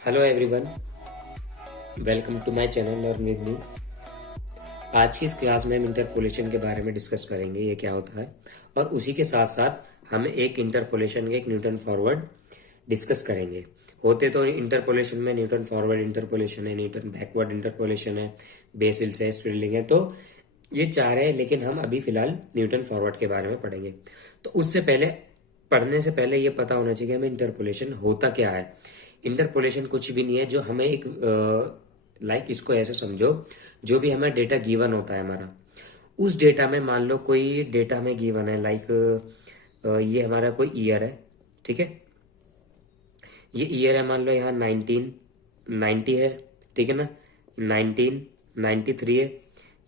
Hello everyone, welcome to my channel learn with me. आज की इस क्लास में हम इंटरपोलेशन के बारे में डिस्कस करेंगे, ये क्या होता है, और उसी के साथ साथ हम एक इंटरपोलेशन के एक न्यूटन फॉरवर्ड डिस्कस करेंगे। होते तो इंटरपोलेशन में न्यूटन फॉरवर्ड इंटरपोलेशन है, न्यूटन बैकवर्ड इंटरपोलेशन है, बेसिल से स्प्रिलिंग है, तो ये चार है, लेकिन हम अभी फिलहाल न्यूटन फॉरवर्ड के बारे में पढ़ेंगे। तो उससे पहले पढ़ने से पहले ये पता होना चाहिए हमें इंटरपोलेशन होता क्या है। इंटरपोलेशन कुछ भी नहीं है, जो हमें एक इसको ऐसे समझो, जो भी हमें डेटा गिवन होता है हमारा, उस डेटा में मान लो कोई डेटा हमें गिवन है, ये हमारा कोई ईयर है, ठीक है। ये ईयर है, मान लो यहाँ 1990 है, ठीक है ना, 1993 है,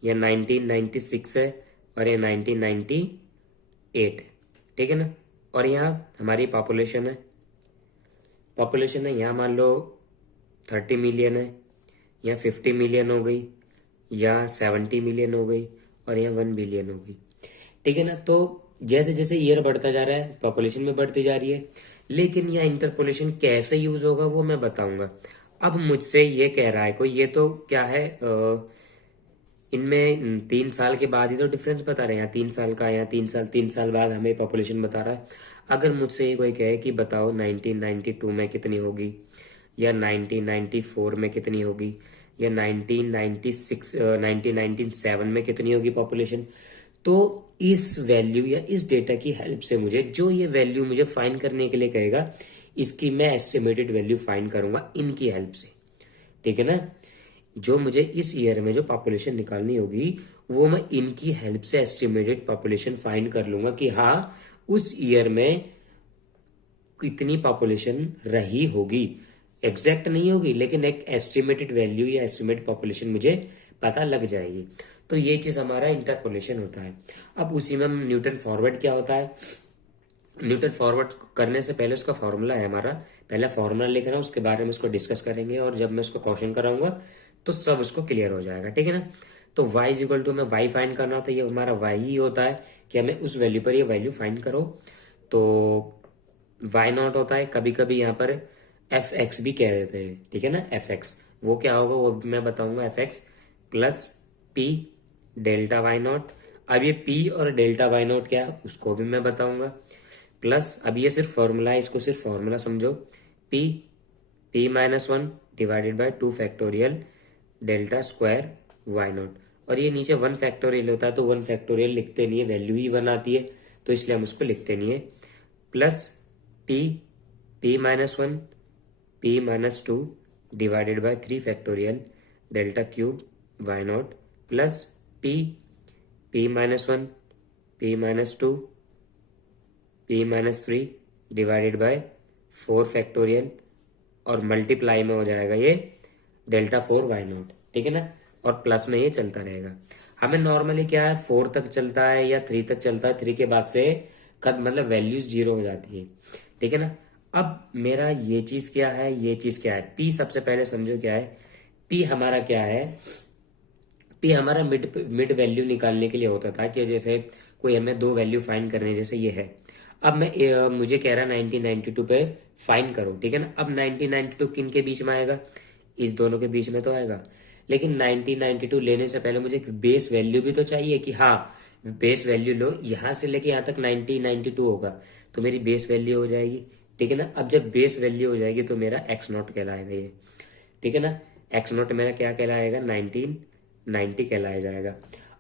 या 1996 है, और ये 1998 है, ठीक है ना। और यहाँ हमारी पॉपुलेशन है यहाँ मान लो 30 मिलियन है, या 50 मिलियन हो गई, या 70 मिलियन हो गई, और यहाँ 1 बिलियन हो गई, ठीक है ना। तो जैसे जैसे ईयर बढ़ता जा रहा है पॉपुलेशन में बढ़ती जा रही है, लेकिन यह इंटरपोलेशन कैसे यूज होगा वो मैं बताऊंगा। अब मुझसे ये कह रहा है कोई, ये तो क्या है, इनमें 3 साल के बाद ही तो डिफरेंस बता रहे हैं, यहाँ 3 साल का, यहाँ 3 साल बाद हमें पॉपुलेशन बता रहा है। अगर मुझसे ये कोई कहे कि बताओ 1992 में कितनी होगी, या 1994 में कितनी होगी, या 1997 में कितनी होगी पॉपुलेशन, तो इस वैल्यू या इस डेटा की हेल्प से मुझे जो ये वैल्यू मुझे फाइंड करने के लिए कहेगा, इसकी मैं एस्टिमेटेड वैल्यू फाइंड करूंगा इनकी हेल्प से, ठीक है ना। जो मुझे इस ईयर में जो पॉपुलेशन निकालनी होगी, वो मैं इनकी हेल्प से एस्टिमेटेड पॉपुलेशन फाइंड कर लूंगा कि हाँ उस ईयर में कितनी पॉपुलेशन रही होगी। एग्जैक्ट नहीं होगी, लेकिन एक एस्टिमेटेड वैल्यू या एस्टिमेटेड पॉपुलेशन मुझे पता लग जाएगी। तो ये चीज हमारा इंटरपोलेशन होता है। अब उसी में न्यूटन फॉरवर्ड क्या होता है। न्यूटन फॉरवर्ड करने से पहले उसका फॉर्मूला है हमारा, पहले फॉर्मूला लिखना, उसके बारे में उसको डिस्कस करेंगे, और जब मैं उसको क्वेश्चन कराऊंगा तो सब उसको क्लियर हो जाएगा, ठीक है ना। तो y इज इक्वल टू, हमें y फाइंड करना होता है, ये हमारा y ही होता है कि हमें उस वैल्यू पर ये वैल्यू फाइंड करो। तो y नॉट होता है, कभी कभी यहाँ पर एफ एक्स भी कह देते हैं, ठीक है ना। एफ एक्स वो क्या होगा वो मैं बताऊंगा, f x plus p delta y naught. अब ये पी और डेल्टा वाई नॉट क्या है उसको भी मैं बताऊंगा, प्लस अब ये सिर्फ फॉर्मूला है, इसको सिर्फ फॉर्मूला समझो, p -1 divided by 2 factorial delta square y naught. और ये नीचे 1 फैक्टोरियल होता है, तो 1 फैक्टोरियल लिखते नहीं है, वैल्यू ही 1 आती है, तो इसलिए हम उसको लिखते नहीं है। Plus p-1 p-2 divided by 3 factorial delta cube y naught, plus p-1 p-2 p-3 divided by 4 factorial, और मल्टीप्लाई में हो जाएगा ये डेल्टा 4 वाई नॉट, ठीक है ना। और प्लस में ये चलता रहेगा। हमें नॉर्मली क्या है, 4 तक चलता है या 3 तक चलता है, 3 के बाद से मतलब वैल्यूज 0 हो जाती है, ठीक है ना। अब मेरा ये चीज क्या है, ये चीज क्या है, पी सबसे पहले समझो क्या है। पी हमारा क्या है, पी हमारा मिड वैल्यू निकालने के लिए होता था, कि जैसे कोई हमें 2 वैल्यू फाइंड करने, जैसे ये है। अब मुझे कह रहा है 1992 पे फाइंड करो, ठीक है ना। अब 1992 किन के बीच में आएगा, इस दोनों के बीच में तो आएगा, लेकिन 1992 लेने से पहले मुझे बेस वैल्यू भी तो चाहिए, कि हाँ बेस वैल्यू लो, यहां से लेके यहाँ तक 1992 होगा, तो मेरी बेस वैल्यू हो जाएगी, ठीक है ना। अब जब बेस वैल्यू हो जाएगी तो मेरा एक्स नॉट कहलाएगा ये, ठीक है ना। एक्स नॉट मेरा क्या कहलाएगा, 1990 कहलाया जाएगा।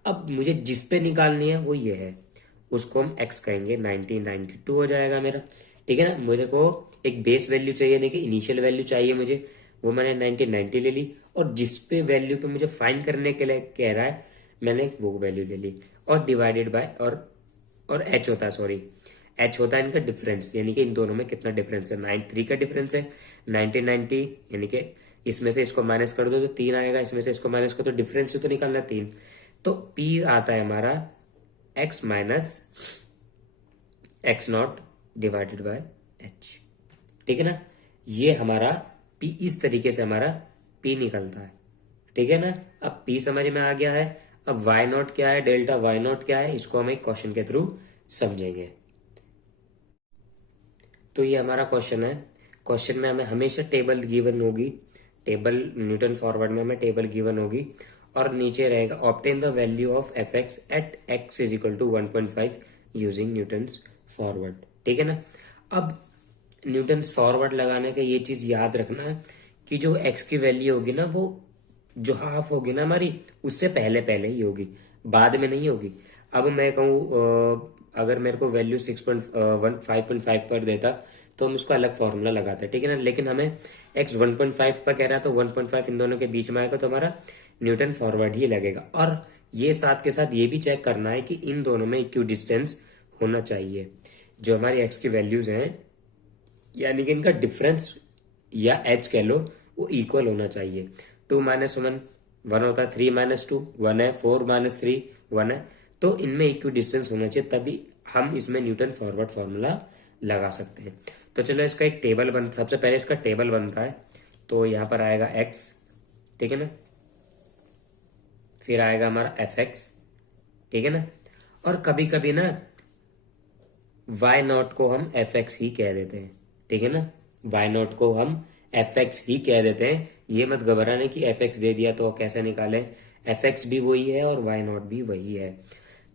अब मुझे जिस पे निकालनी है वो ये है, उसको हम एक्स कहेंगे, 1992 हो जाएगा मेरा, ठीक है ना। मेरे को एक बेस वैल्यू चाहिए, नहीं कि इनिशियल वैल्यू चाहिए मुझे, वो मैंने 1990 ले ली, और जिस पे वैल्यू पे मुझे फाइंड करने के लिए कह रहा है मैंने वो वैल्यू ले ली, और डिवाइडेड बाय और एच होता है, सॉरी एच होता है इनका डिफरेंस, यानी कि इन दोनों में कितना डिफरेंस है, 93 का डिफरेंस है, 1990, यानी कि इसमें से इसको माइनस कर दो तो 3 आएगा, इसमें से इसको माइनस कर दो, डिफरेंस तो निकालना 3, तो P आता है हमारा x minus x not divided by H, ठीक है ना। ये हमारा P इस तरीके से हमारा P निकलता है, ठीक है ना। अब P समझ में आ गया है। अब y नॉट क्या है, डेल्टा y नॉट क्या है, इसको हम एक क्वेश्चन के थ्रू समझेंगे। तो ये हमारा क्वेश्चन है, क्वेश्चन में हमें हमेशा टेबल गिवन होगी, टेबल न्यूटन फॉरवर्ड में हमें टेबल गिवन होगी और नीचे रहेगा obtain the value of f x at x is equal to 1.5 using Newton's forward. ठीक है ना। अब न्यूटन्स फॉरवर्ड लगाने का ये चीज याद रखना है कि जो एक्स की वैल्यू होगी ना, वो जो हाफ होगी ना हमारी, उससे पहले पहले ही होगी, बाद में नहीं होगी। अब मैं कहूँ अगर मेरे को वैल्यू 5.5 पर देता तो हम उसका अलग फॉर्मूला लगाते, ठीक है ना। लेकिन हमें एक्स 1.5 पर कह रहा है तो 1.5 इन दोनों के बीच में आएगा तो हमारा न्यूटन फॉरवर्ड ही लगेगा। और ये साथ के साथ ये भी चेक करना है कि इन दोनों में इक्वी डिस्टेंस होना चाहिए, जो हमारी एक्स की वैल्यूज हैं, यानी कि इनका डिफरेंस या एच कह लो, वो इक्वल होना चाहिए। 2 - 1 1 होता है, 3 - 2 1 है, 4 - 3 1 है। तो इनमें इक्वी डिस्टेंस होना चाहिए, तभी हम इसमें न्यूटन फॉरवर्ड फॉर्मूला लगा सकते हैं। तो चलो इसका एक टेबल सबसे पहले इसका टेबल बनता है। तो यहाँ पर आएगा एक्स, ठीक है ना, फिर आएगा हमारा एफ एक्स, ठीक है ना। और कभी कभी ना वाई नॉट को हम एफ एक्स ही कह देते हैं, ठीक है ना। वाई नॉट को हम एफ एक्स ही कह देते हैं। ये मत घबराने कि एफ एक्स दे दिया तो कैसे निकाले, एफ एक्स भी वही है और वाई नॉट भी वही है।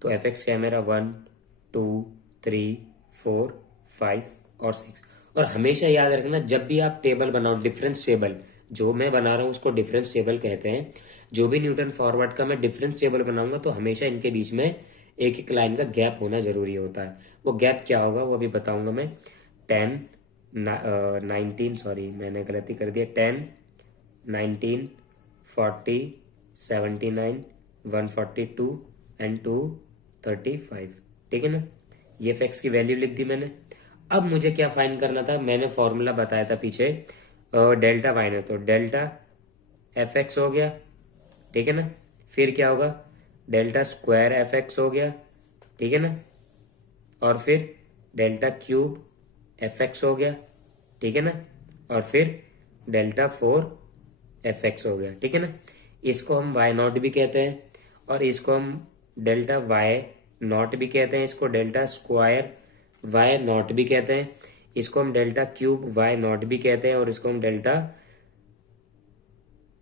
तो एफ एक्स क्या है मेरा 1 2 3 4 5 और 6। और हमेशा याद रखना जब भी आप टेबल बनाओ, डिफरेंस टेबल जो मैं बना रहा हूँ उसको डिफरेंस टेबल कहते हैं। जो भी न्यूटन फॉरवर्ड का मैं डिफरेंस टेबल बनाऊंगा तो हमेशा इनके बीच में एक एक लाइन का गैप होना जरूरी होता है। वो गैप क्या होगा वो अभी बताऊंगा मैं। 19 सॉरी मैंने गलती कर दिया, 10 19 40 79 142 एंड 235, ठीक है ना। ये एफ एक्स की वैल्यू लिख दी मैंने। अब मुझे क्या फाइंड करना था, मैंने फॉर्मूला बताया था पीछे डेल्टा वाई ने, तो डेल्टा एफ एक्स हो गया, ठीक है ना। फिर क्या होगा, डेल्टा स्क्वायर एफ एक्स हो गया, ठीक है ना। और फिर डेल्टा क्यूब एफ एक्स हो गया, ठीक है ना। और फिर डेल्टा 4 एफ एक्स हो गया, ठीक है ना। इसको हम वाई नॉट भी कहते हैं और इसको हम डेल्टा वाई नॉट भी कहते हैं, इसको डेल्टा स्क्वायर वाई नॉट भी कहते हैं, इसको हम डेल्टा क्यूब वाई नॉट भी कहते हैं और इसको हम डेल्टा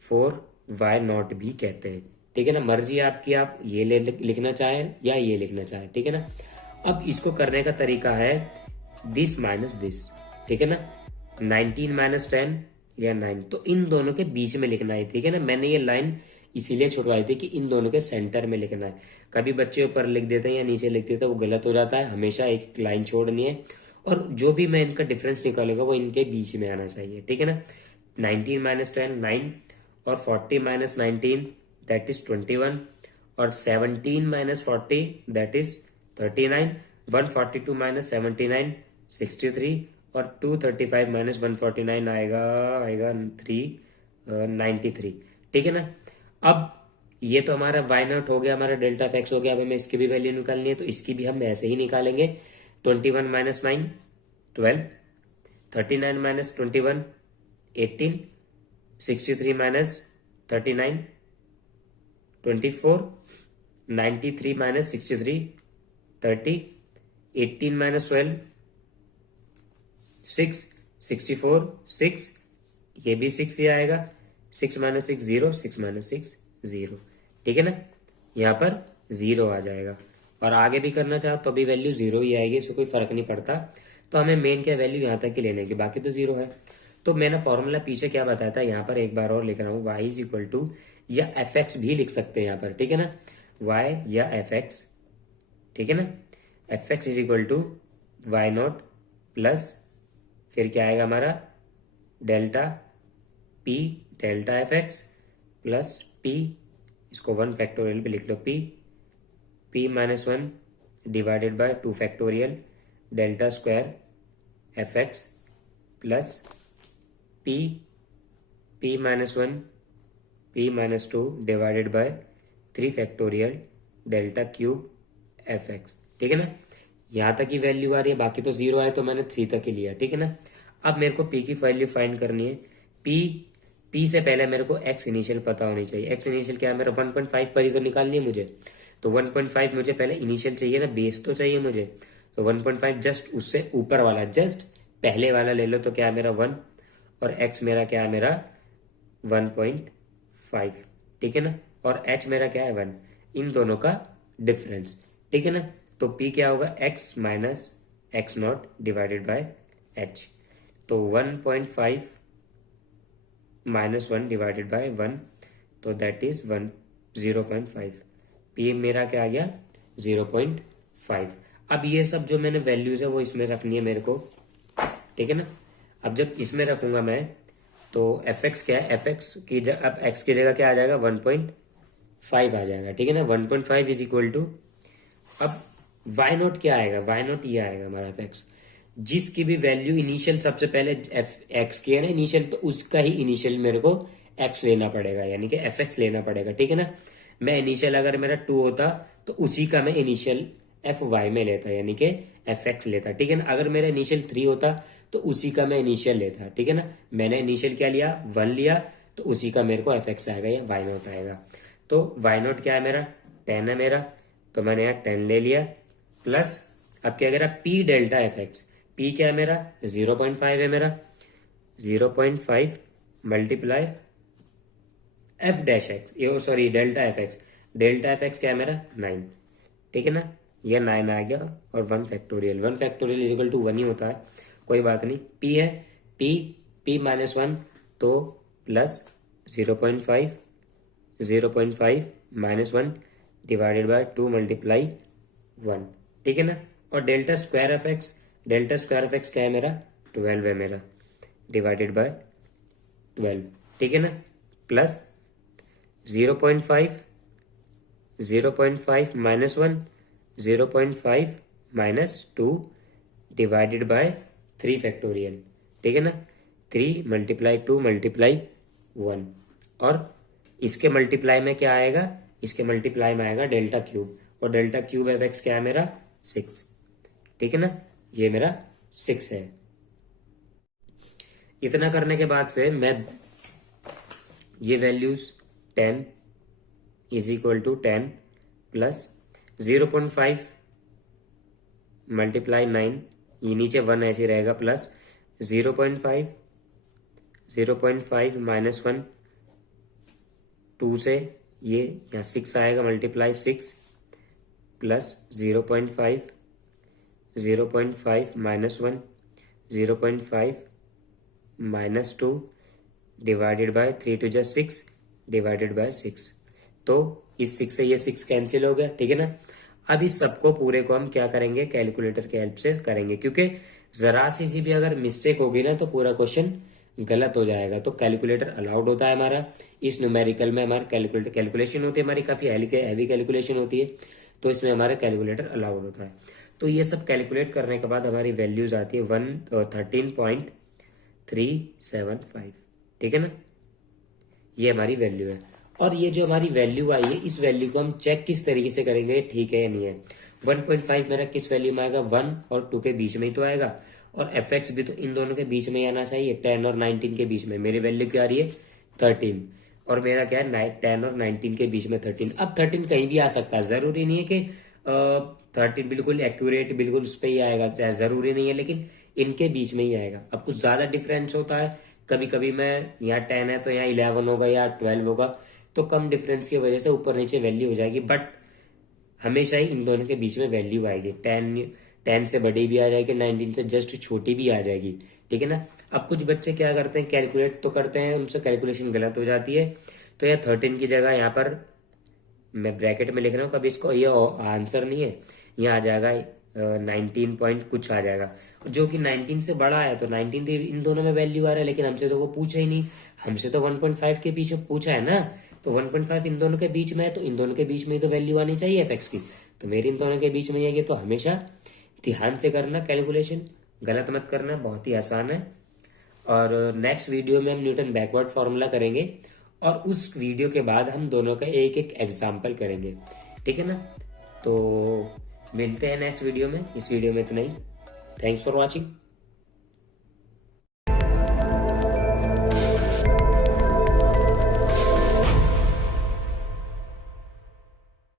4 वाई नॉट भी कहते हैं, ठीक है ना। मर्जी आपकी, आप ये लिखना चाहें या ये लिखना चाहें, ठीक है ना। अब इसको करने का तरीका है दिस माइनस दिस, ठीक है ना। 19 - 10 या 9, तो इन दोनों के बीच में लिखना है, ठीक है ना। मैंने ये लाइन इसीलिए छुड़वाई थी कि इन दोनों के सेंटर में लिखना है। कभी बच्चे ऊपर लिख देते हैं या नीचे लिख देते हैं, वो गलत हो जाता है। हमेशा एक लाइन छोड़नी है और जो भी मैं इनका डिफरेंस निकालूंगा वो इनके बीच में आना चाहिए, ठीक है ना। 19 - 10 9 और 40 - 19 दैट इज 21 और 17 - 40 दैट इज 39, 142 - 79 63 और 235 - 149 आएगा 93, ठीक है ना। अब ये तो हमारा वाई नॉट हो गया, हमारा डेल्टा एफ एक्स हो गया। अब हमें इसकी भी वैल्यू निकालनी है तो इसकी भी हम ऐसे ही निकालेंगे। 21 - 9 12, 39 - 21 18, 63 - 39 24, 93 - 63 30, 18 - 12 6, 64 6, ये भी 6 ही आएगा। 6 - 6 0, 6 - 6 0, ठीक है ना। यहाँ पर 0 आ जाएगा और आगे भी करना चाहो तो भी वैल्यू 0 ही आएगी, इससे कोई फर्क नहीं पड़ता। तो हमें मेन क्या वैल्यू यहाँ तक की लेने की, बाकी तो 0 है। तो मैंने फॉर्मूला पीछे क्या बताया था, यहाँ पर एक बार और लिख रहा हूँ, y इज इक्वल टू, या एफ एक्स भी लिख सकते हैं यहाँ पर, ठीक है ना। y या एफ एक्स, ठीक है ना। F x is equal to y naught plus फिर क्या आएगा हमारा delta p delta f x plus p, इसको 1 फैक्टोरियल पे लिख लो, p -1 divided by 2 factorial delta square f x plus p -1 p - 2 divided by 3 factorial delta cube f x, ठीक है ना। यहां तक की वैल्यू आ रही है, बाकी तो 0 आए तो मैंने 3 तक ही लिया, ठीक है ना। अब मेरे को p की वैल्यू फाइंड करनी है। p से पहले मेरे को x इनिशियल पता होनी चाहिए। x इनिशियल क्या है मेरा 1.5 पर ही तो निकालनी है मुझे, तो 1.5 मुझे पहले इनिशियल चाहिए ना, बेस तो चाहिए मुझे। तो 1.5 जस्ट उससे ऊपर वाला, जस्ट पहले वाला ले लो तो क्या है मेरा 1 और x मेरा क्या है मेरा 1.5, ठीक है ना, और h मेरा क्या है 1, इन दोनों का डिफरेंस, ठीक है ना। तो p क्या होगा x minus x not divided by h, तो 1.5 माइनस 1 डिवाइडेड बाय 1, तो दैट इज 0.5, p मेरा क्या आ गया 0.5। अब ये सब जो मैंने वैल्यूज है वो इसमें रखनी है मेरे को, ठीक है ना। अब जब इसमें रखूंगा मैं तो fx क्या है, fx की अब x की जगह क्या आ जाएगा 1.5 आ जाएगा, ठीक है ना। 1.5 इज इक्वल टू, अब y नोट क्या आएगा, y नोट ये आएगा हमारा fx, जिसकी भी वैल्यू इनिशियल सबसे पहले x की है ना इनिशियल, तो उसका ही इनिशियल मेरे को x लेना पड़ेगा, यानी कि fx लेना पड़ेगा, ठीक है ना। मैं इनिशियल अगर मेरा 2 होता तो उसी का मैं इनिशियल fy में लेता, यानी कि fx लेता, ठीक है ना। अगर मेरा इनिशियल 3 होता तो उसी का मैं इनिशियल लेता, ठीक है ना। मैंने इनिशियल क्या लिया 1 लिया, तो उसी का मेरे को fx आएगा या y नोट आएगा। तो y नोट क्या है मेरा 10 है मेरा, तो मैंने यहाँ 10 ले लिया, प्लस अब क्या कह रहा p डेल्टा fx, p क्या है मेरा 0.5 है मेरा, 0.5 मल्टीप्लाई f डैश एक्स, ये sorry delta fx, delta fx क्या है मेरा 9, ठीक है ना। ये 9 आ गया और 1 factorial, 1 factorial is equal to 1 ही होता है, कोई बात नहीं। p है p माइनस 1, तो plus 0.5 minus 1 divided by 2 multiply 1, ठीक है ना। और डेल्टा स्क्वायर ऑफ एक्स क्या है मेरा 12 है मेरा, डिवाइडेड बाय 12, ठीक है ना, plus 0.5 minus 1, 0.5 minus 2 divided by 3 factorial, ठीक है ना। 3 मल्टीप्लाई 2 मल्टीप्लाई 1, और इसके मल्टीप्लाई में क्या आएगा, इसके मल्टीप्लाई में आएगा डेल्टा क्यूब, और डेल्टा क्यूब एफ एक्स क्या है मेरा 6, ठीक है ना, ये मेरा 6 है। इतना करने के बाद से मैं ये values 10 is equal to 10 plus 0.5 multiply 9, ये नीचे 1 ऐसे रहेगा, प्लस 0.5 माइनस 1, 2 से ये यहाँ 6 आएगा, multiply 6 plus 0.5 minus 1, 0.5 minus 2 divided by 3 to 6 divided by 6, तो इस 6 से ये 6 कैंसिल हो गया, ठीक है ना। अब इस सबको पूरे को हम क्या करेंगे, कैलकुलेटर के हेल्प से करेंगे, क्योंकि जरा सी भी अगर मिस्टेक होगी ना तो पूरा क्वेश्चन गलत हो जाएगा। तो कैलकुलेटर अलाउड होता है हमारा, इस न्यूमेरिकल में हमारा कैलकुलेशन होती है, हमारी काफी हैवी कैलकुलेशन होती है, तो इसमें हमारा कैलकुलेटर अलाउड होता है। तो ये सब कैलकुलेट करने के बाद हमारी वैल्यूज आती है 13.375, ठीक है ना, ये हमारी वैल्यू है। और ये जो हमारी वैल्यू आई है, इस वैल्यू को हम चेक किस तरीके से करेंगे, ठीक है या नहीं है। 1.5 मेरा किस वैल्यू में आएगा, 1 और 2 के बीच में ही तो आएगा, और एफ एक्स भी तो इन दोनों के बीच में ही आना चाहिए, 10 और 19 के बीच में। मेरी वैल्यू क्या आ रही है 13, और मेरा क्या है 10 और 19 के बीच में 13। अब 13 कहीं भी आ सकता है, जरूरी नहीं है कि 13 बिल्कुल एक्यूरेट बिल्कुल उस पर ही आएगा, जरूरी नहीं है, लेकिन इनके बीच में ही आएगा। अब कुछ ज्यादा डिफरेंस होता है, कभी कभी मैं यहाँ 10 है तो यहाँ 11 होगा या 12 होगा, तो कम डिफरेंस की वजह से ऊपर नीचे वैल्यू हो जाएगी, बट हमेशा ही इन दोनों के बीच में वैल्यू आएगी। 10 से बड़ी भी आ जाएगी, 19 से जस्ट छोटी भी आ जाएगी, ठीक है ना। अब कुछ बच्चे क्या करते हैं, कैलकुलेट तो करते हैं, उनसे कैलकुलेशन गलत हो जाती है, तो यह 13 की जगह यहाँ पर मैं ब्रैकेट में लिख रहा हूँ, कभी इसको ये आंसर नहीं है, यहाँ आ जाएगा 19 पॉइंट कुछ आ जाएगा, जो कि 19 से बड़ा है, तो 19 इन दोनों में वैल्यू आ रहा है, लेकिन हमसे तो वो पूछा ही नहीं, हमसे तो 1.5 के पीछे पूछा है ना, तो 1.5 इन दोनों के बीच में है, तो इन दोनों के बीच में ही तो वैल्यू आनी चाहिए एफ एक्स की, तो मेरी इन दोनों के बीच में आएगी। तो हमेशा ध्यान से करना कैलकुलेशन, गलत मत करना, बहुत ही आसान है। और नेक्स्ट वीडियो में हम न्यूटन बैकवर्ड फॉर्मूला करेंगे, और उस वीडियो के बाद हम दोनों का एक एक एग्जाम्पल करेंगे, ठीक है ना। तो मिलते हैं नेक्स्ट वीडियो में, इस वीडियो में इतना ही। Thanks for watching.